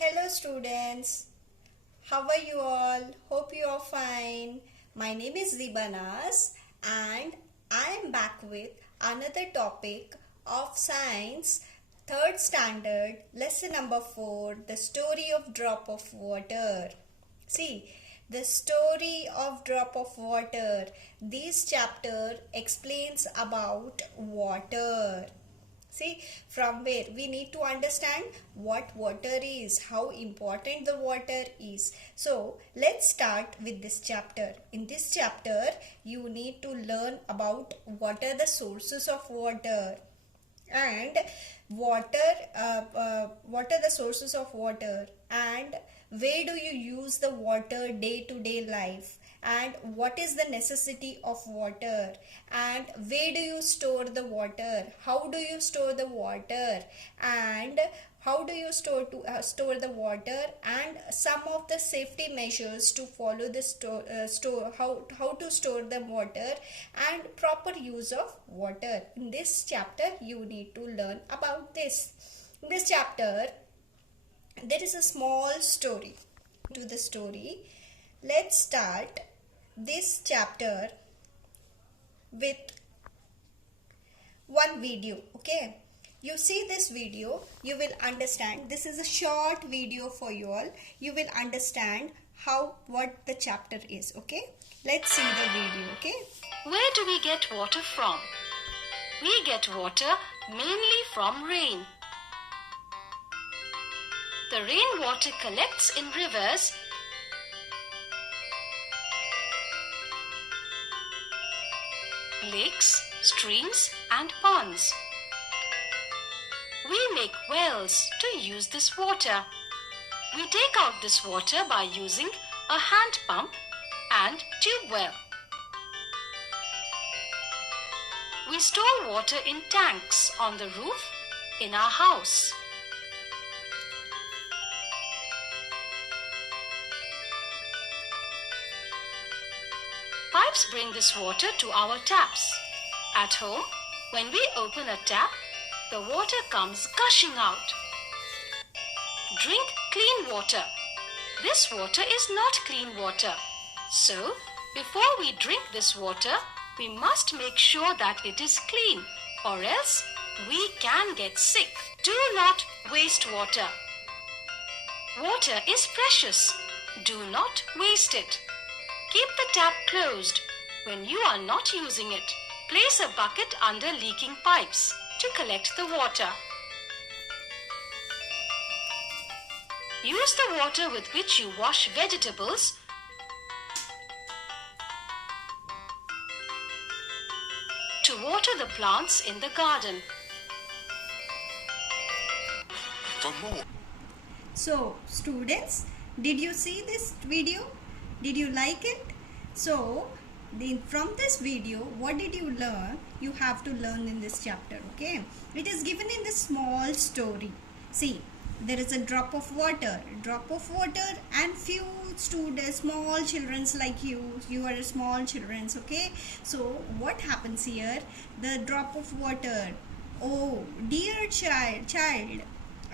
Hello students, how are you all? Hope you are fine. My name is Zibanas and I am back with another topic of science, third standard, lesson number 4, the story of drop of water. See, the story of drop of water. This chapter explains about water. See, from where we need to understand what water is, how important the water is. So, let's start with this chapter. In this chapter, you need to learn about what are the sources of water and what are the sources of water and where do you use the water day to day life, and what is the necessity of water, and where do you store the water, how do you store the water, and how do you store the water, and some of the safety measures to follow the how to store the water and proper use of water. In this chapter you need to learn about this. In this chapter there is a small story. To the story, let's start this chapter with one video. Okay, you see this video, you will understand. This is a short video for you all. You will understand what the chapter is. Okay, let's see the video. Okay, where do we get water from? We get water mainly from rain. The rainwater collects in rivers, lakes, streams and ponds. We make wells to use this water. We take out this water by using a hand pump and tube well. We store water in tanks on the roof in our house. Pipes bring this water to our taps. At home, when we open a tap, the water comes gushing out. Drink clean water. This water is not clean water. So, before we drink this water, we must make sure that it is clean, or else we can get sick. Do not waste water. Water is precious. Do not waste it. Keep the tap closed. When you are not using it, place a bucket under leaking pipes to collect the water. Use the water with which you wash vegetables to water the plants in the garden. For more. So, students, did you see this video? Did you like it? So, from this video, what did you learn? You have to learn in this chapter, okay? It is given in this small story. See, there is a drop of water and few students, small children like you are small children, okay? So, what happens here? The drop of water. Oh, dear child,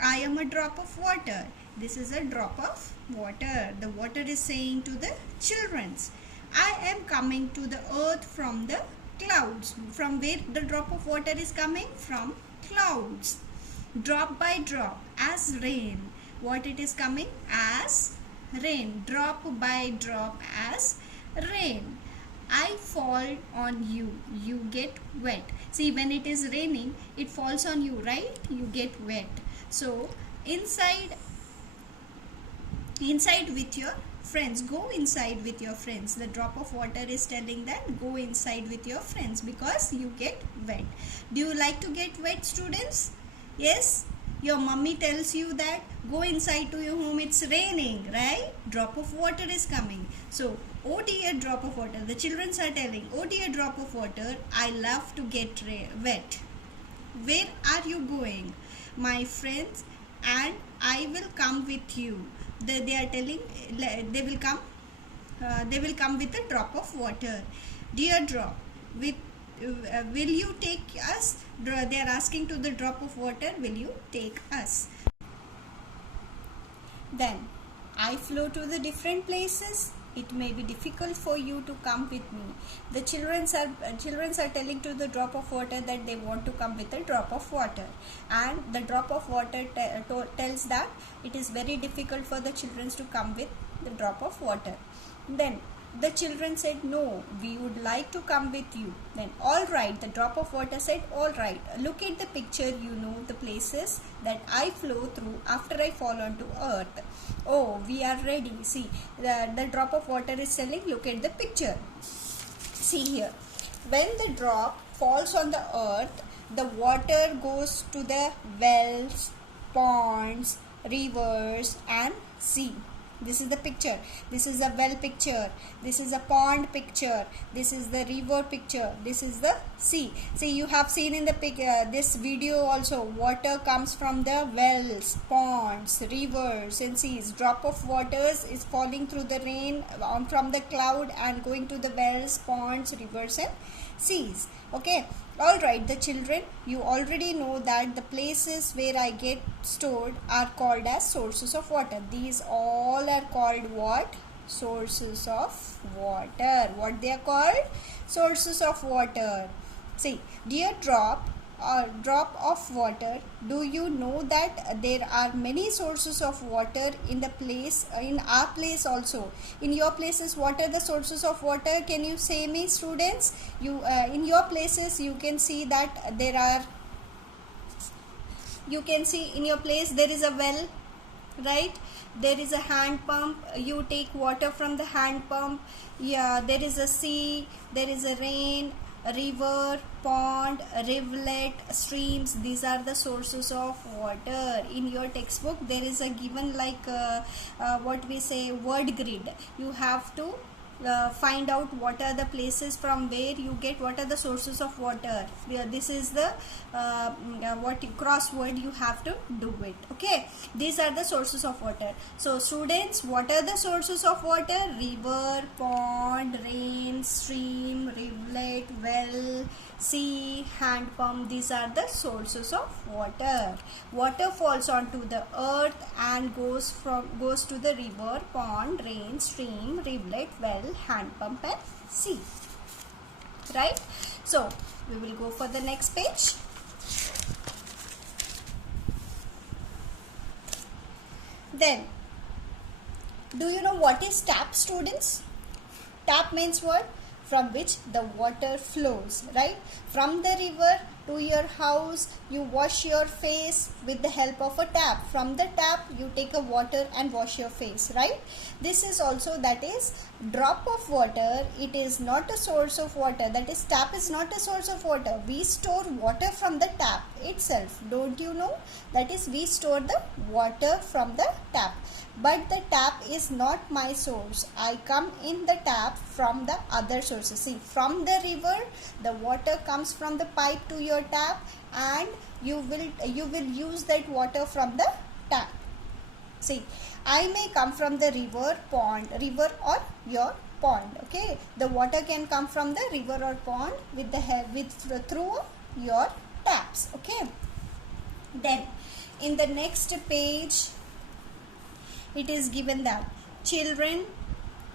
I am a drop of water. This is a drop of water. The water is saying to the children, I am coming to the earth from the clouds. From where the drop of water is coming? From clouds. Drop by drop, as rain. What it is coming? As rain. Drop by drop, as rain. I fall on you. You get wet. See, when it is raining, it falls on you, right? You get wet. So, inside with your friends, go inside with your friends. The drop of water is telling that go inside with your friends because you get wet. Do you like to get wet, students? Yes, your mummy tells you that go inside to your home, it's raining, right? Drop of water is coming. So, oh dear drop of water, the children are telling, oh dear drop of water, I love to get wet. Where are you going? My friends, and I will come with you. They are telling they will come with a drop of water. Dear drop, will you take us? They are asking to the drop of water, will you take us? Then I flow to the different places. It may be difficult for you to come with me. The children are telling to the drop of water that they want to come with a drop of water, and the drop of water tells that it is very difficult for the children to come with the drop of water. Then the children said, no, we would like to come with you. Then, all right, the drop of water said, all right, look at the picture, you know the places that I flow through after I fall onto earth. Oh, we are ready. See, the drop of water is telling, look at the picture. See here, when the drop falls on the earth, the water goes to the wells, ponds, rivers and sea. This is the picture. This is a well picture. This is a pond picture. This is the river picture. This is the sea. See, you have seen in the this video also, water comes from the wells, ponds, rivers and seas. Drop of waters is falling through the rain from the cloud and going to the wells, ponds, rivers and seas. Okay. Alright, the children, you already know that the places where I get stored are called as sources of water. These all are called what? Sources of water. What they are called? Sources of water. See, dear drop of water, do you know that there are many sources of water in the place, in our place also? In your places, what are the sources of water? Can you say me, students? You in your places you can see that there are, you can see in your place there is a well, right? There is a hand pump, you take water from the hand pump. Yeah, there is a sea, there is a rain, a river, pond, rivulet, streams. These are the sources of water. In your textbook there is a given like what we say word grid. You have to find out what are the places from where you get what are the sources of water. This is the what crossword you have to do it. Okay, these are the sources of water. So students, what are the sources of water? River, pond, rain, stream, rivulet, well, sea, hand pump. These are the sources of water. Water falls onto the earth and goes to the river, pond, rain, stream, rivulet, well, hand pump and sea. Right? So we will go for the next page. Then, do you know what is tap, students? Tap means what? From which the water flows, right? From the river to your house, you wash your face with the help of a tap. From the tap, you take a water and wash your face, right? This is also, that is drop of water. It is not a source of water. That is, tap is not a source of water. We store water from the tap itself. Don't you know? That is, we store the water from the tap. But the tap is not my source. I come in the tap from the other sources. See, from the river, the water comes from the pipe to your tap, and you will use that water from the tap. See, I may come from the river or your pond. Okay, the water can come from the river or pond through your taps. Okay. Then, in the next page, it is given that, children,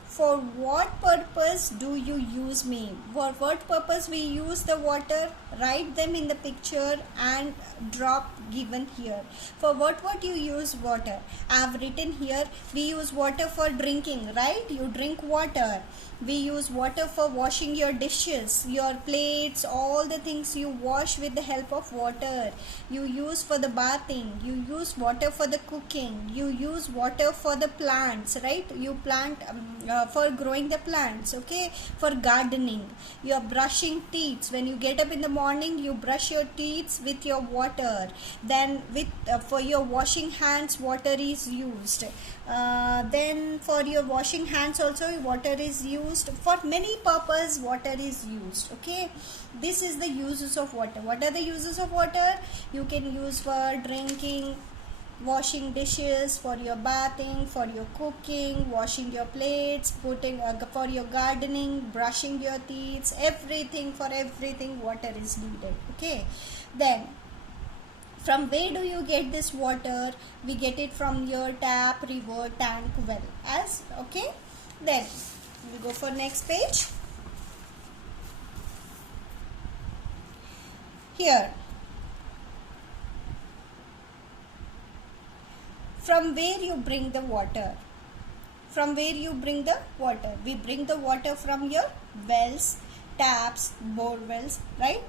for what purpose do you use me? For what purpose we use the water? Write them in the picture and drop given here. For what you use water? I have written here, we use water for drinking, right? You drink water. We use water for washing your dishes, your plates, all the things you wash with the help of water. You use for the bathing. You use water for the cooking. You use water for the plants, right? You plant for growing the plants, okay? For gardening. You are brushing teeth. When you get up in the morning, you brush your teeth with your water. Then for your washing hands, water is used. Then for your washing hands also, water is used. For many purposes, water is used. Okay, this is the uses of water. What are the uses of water? You can use for drinking, washing dishes, for your bathing, for your cooking, washing your plates, putting for your gardening, brushing your teeth, everything. For everything water is needed. Okay, then From where do you get this water? We get it from your tap, river, tank, well. As okay. Then we go for next page. Here, from where you bring the water? From where you bring the water? We bring the water from your wells, taps, bore wells, right?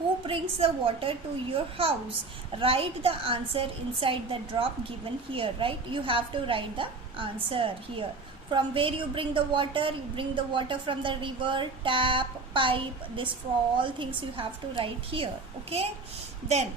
Who brings the water to your house? Write the answer inside the drop given here, right? You have to write the answer here. From where you bring the water? You bring the water from the river, tap, pipe. This for all things you have to write here, okay? Then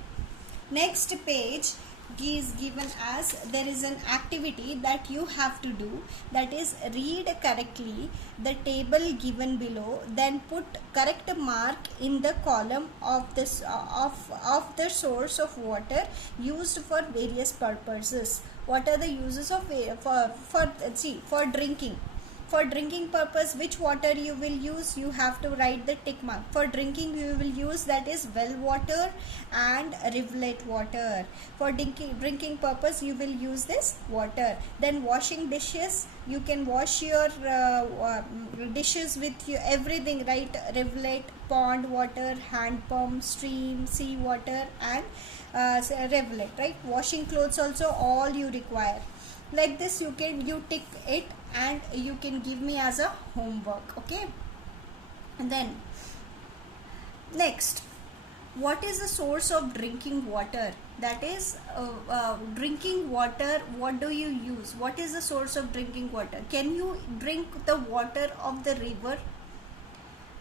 next page is given as there is an activity that you have to do, that is read correctly the table given below, then put correct mark in the column of this of the source of water used for various purposes. What are the uses of for drinking? For drinking purpose, which water you will use? You have to write the tick mark. For drinking, you will use that is well water and rivulet water. For drinking purpose, you will use this water. Then washing dishes, you can wash your dishes with everything, right? Rivulet, pond water, hand pump, stream, sea water, and rivulet, right? Washing clothes also all you require. Like this you tick it and you can give me as a homework, okay? And then next, what is the source of drinking water? That is drinking water, what do you use? What is the source of drinking water? Can you drink the water of the river?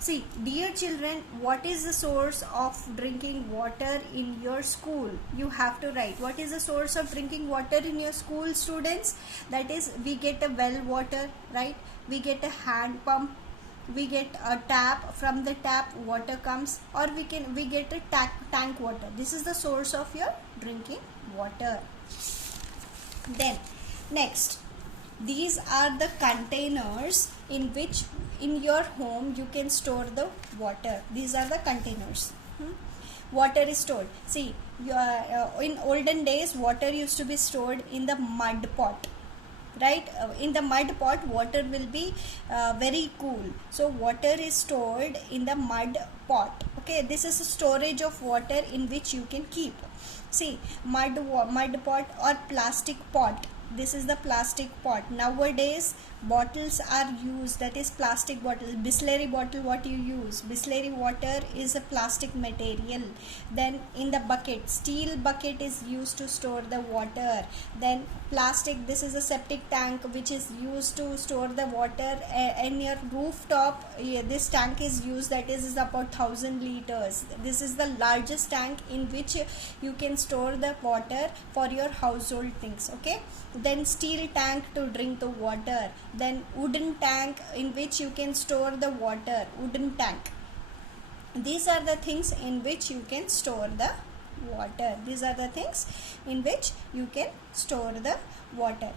See, dear children, what is the source of drinking water in your school? You have to write. What is the source of drinking water in your school, students? That is, we get a well water, right? We get a hand pump. We get a tap. From the tap, water comes, or we get a tank water. This is the source of your drinking water. Then, next, these are the containers in which in your home you can store the water. These are the containers. Water is stored. See, in olden days, water used to be stored in the mud pot, right? In the mud pot, water will be very cool. So water is stored in the mud pot. Okay, this is a storage of water in which you can keep. See, mud pot or plastic pot. This is the plastic pot. Nowadays bottles are used, that is plastic bottle. Bisleri bottle, what you use? Bisleri water is a plastic material. Then in the bucket, steel bucket is used to store the water. Then plastic, this is a septic tank which is used to store the water. In your rooftop, this tank is used, that is about 1000 liters. This is the largest tank in which you can store the water for your household things, okay? Then steel tank to drink the water. Then wooden tank in which you can store the water, wooden tank. These are the things in which you can store the water. These are the things in which you can store the water.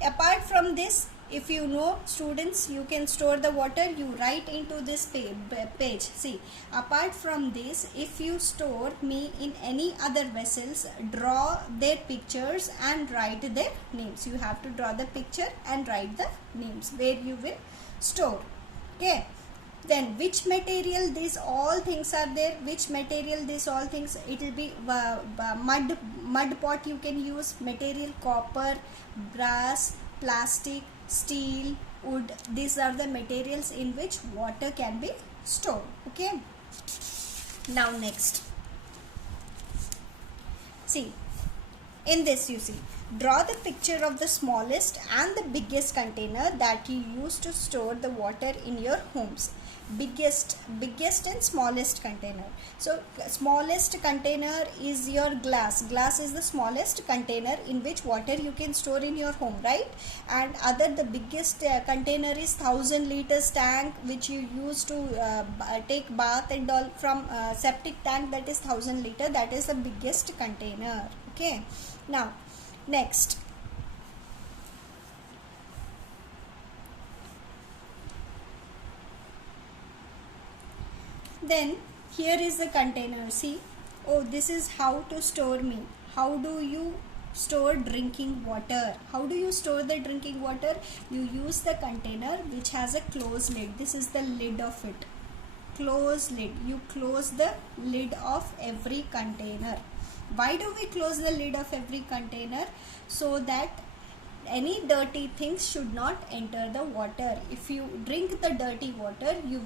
Apart from this, if you know, students, you can store the water, you write into this page. See, apart from this, if you store me in any other vessels, draw their pictures and write their names. You have to draw the picture and write the names where you will store. Okay. Then which material these all things are there? Which material these all things? It will be mud pot you can use. Material copper, brass, plastic, steel, wood. These are the materials in which water can be stored. Okay. Now next. See, in this you see, draw the picture of the smallest and the biggest container that you use to store the water in your homes. Biggest and smallest container. So smallest container is your glass. Glass is the smallest container in which water you can store in your home, right? And the biggest container is 1000 liters tank which you use to take bath and all. From septic tank, that is 1000 liter. That is the biggest container. Okay. Now next. Then here is the container. See, Oh, this is how to store me. How do you store drinking water? How do you store the drinking water? You use the container which has a closed lid. This is the lid of it. Close lid. You close the lid of every container. Why do we close the lid of every container? So that any dirty things should not enter the water. If you drink the dirty water, you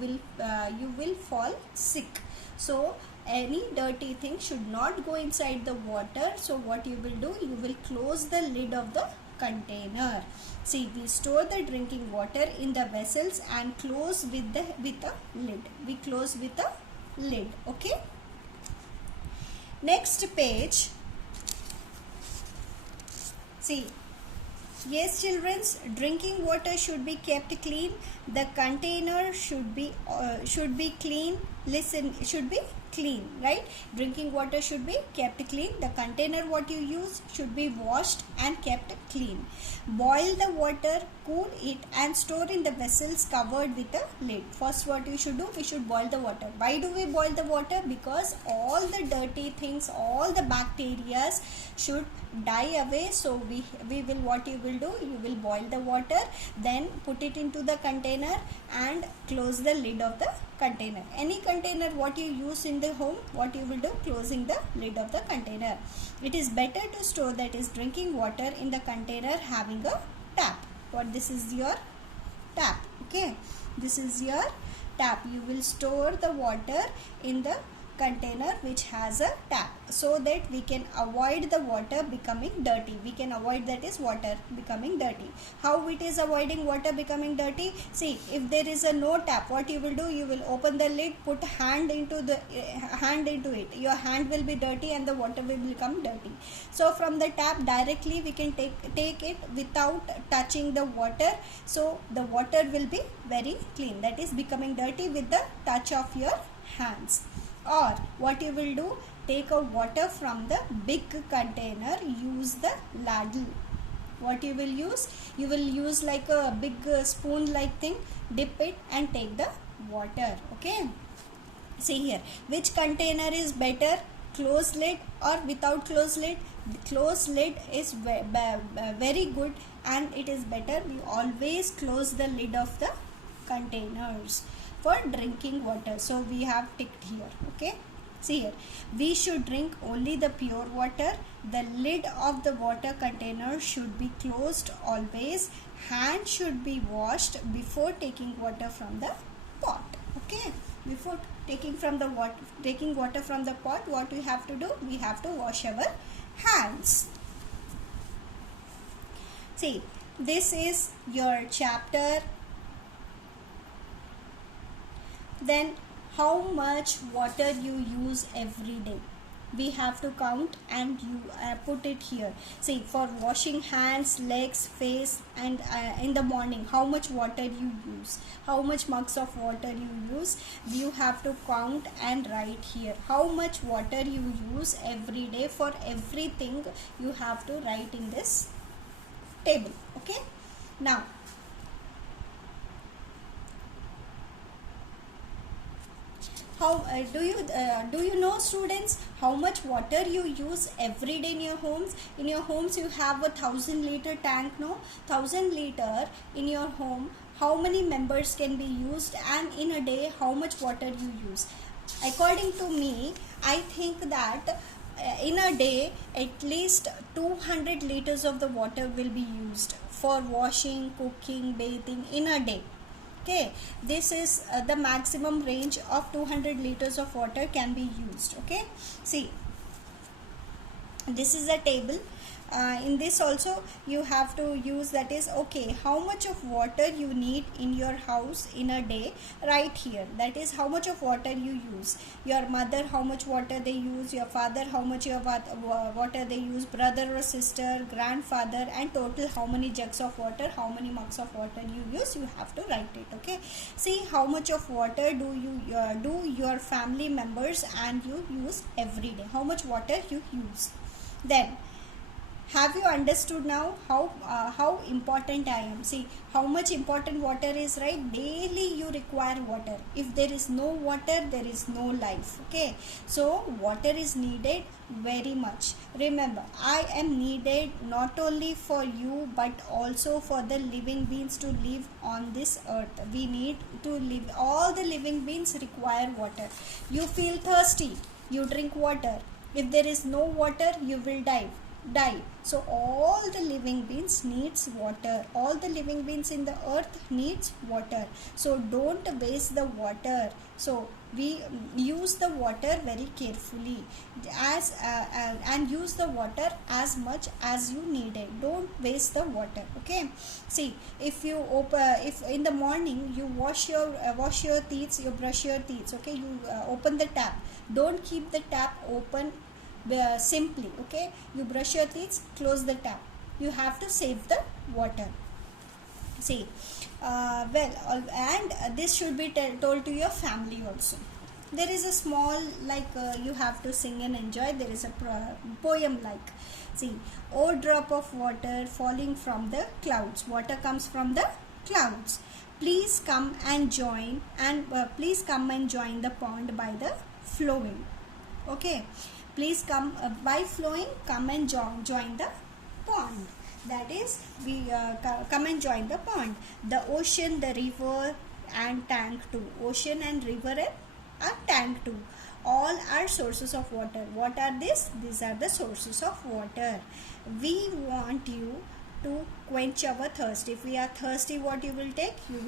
will fall sick. So any dirty thing should not go inside the water. So what you will do, you will close the lid of the container. See, we store the drinking water in the vessels and close with a lid. We close with a lid. Okay. Next page. See. Yes, children's, drinking water should be kept clean. The container should be clean. Listen, it should be clean, right? Drinking water should be kept clean. The container what you use should be washed and kept clean. Boil the water, cool it and store in the vessels covered with a lid. First what we should do, we should boil the water. Why do we boil the water? Because all the dirty things, all the bacteria should die away. So we will, what you will do, you will boil the water, then put it into the container and close the lid of the container. Any container what you use in the home, what you will do, closing the lid of the container. It is better to store, that is drinking water, in the container having a tap. What, this is your tap. Okay, this is your tap. You will store the water in the container which has a tap, so that we can avoid the water becoming dirty. We can avoid, that is, water becoming dirty. How it is avoiding water becoming dirty? See, if there is a no tap, what you will do, you will open the lid, put hand into it. Your hand will be dirty and the water will become dirty. So from the tap directly we can take it without touching the water. So the water will be very clean, that is becoming dirty with the touch of your hands. Or what you will do, take a water from the big container, use the ladle. What you will use? You will use like a big spoon like thing, dip it and take the water. Okay. See here, which container is better, closed lid or without closed lid? The closed lid is very good and it is better. We always close the lid of the containers for drinking water. So we have ticked here. Okay, see here, we should drink only the pure water. The lid of the water container should be closed always. Hands should be washed before taking water from the pot. Okay, before taking water from the pot, what we have to do, we have to wash our hands. See, this is your chapter. Then how much water you use every day, we have to count and you put it here. See, for washing hands, legs, face and in the morning, how much water you use, how much mugs of water you use, you have to count and write here. How much water you use every day, for everything you have to write in this table. Okay, now how do you know, students, how much water you use every day in your homes? In your homes you have a 1000-liter tank, no? 1000 liter in your home. How many members can be used, and in a day how much water you use? According to me, I think that in a day at least 200 liters of the water will be used for washing, cooking, bathing in a day. Okay, this is the maximum range of 200 liters of water can be used. Okay, see, this is a table. In this also you have to use, that is, okay, how much of water you need in your house in a day, right here. That is how much of water you use. Your mother, how much water they use, your father, how much water they use, brother or sister, grandfather, and total how many jugs of water, how many mugs of water you use, you have to write it. Okay, see how much of water do your family members and you use every day, how much water you use. Then Have you understood now how important I am? See how much important water is, right? Daily you require water. If there is no water, there is no life. Okay, so water is needed very much. Remember, I am needed not only for you but also for the living beings to live on this earth. We need to live. All the living beings require water. You feel thirsty, you drink water. If there is no water, you will die. So all the living beings needs water. All the living beings in the earth needs water. So don't waste the water. So we use the water very carefully, and use the water as much as you need it. Don't waste the water. Okay, see, if you if in the morning you wash your teeth, you brush your teeth. Okay, you open the tap. Don't keep the tap open simply. Okay, you brush your teeth, close the tap. You have to save the water. See, and this should be told to your family also. There is a small, like you have to sing and enjoy. There is a poem like, see, oh drop of water falling from the clouds. Water comes from the clouds. Please come and join, and please come and join the pond by the flowing. Okay, please come by flowing, come and join the pond. That is, we come and join the pond. The ocean, the river and tank too. Ocean and river and a tank too. All are sources of water. What are these? These are the sources of water. We want you to quench our thirst. If we are thirsty, what you will take? You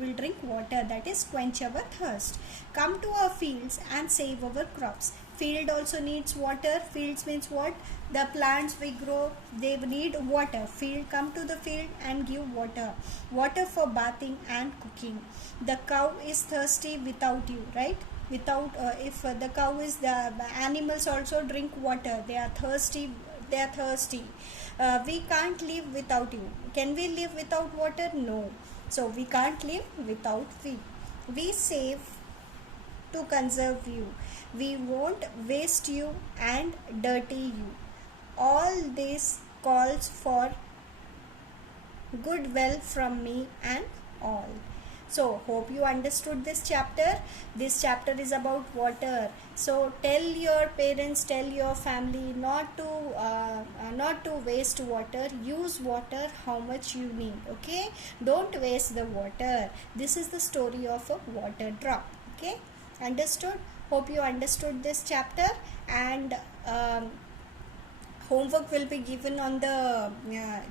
will drink water. That is quench our thirst. Come to our fields and save our crops. Field also needs water. Fields means what? The plants we grow, they need water. Come to the field and give water. Water for bathing and cooking. The cow is thirsty without you, right? Without if the cow is, the animals also drink water. They are thirsty. We can't live without you. Can we live without water? No. So we can't live without we. We save to conserve you. We won't waste you and dirty you. All this calls for goodwill from me and all. So hope you understood this chapter. This chapter is about water. So tell your parents, tell your family not to waste water. Use water how much you need. Okay, don't waste the water. This is the story of a water drop. Okay, understood? Hope you understood this chapter, and homework will be given on the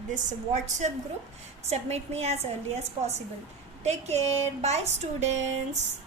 this WhatsApp group. Submit me as early as possible. Take care. Bye, students.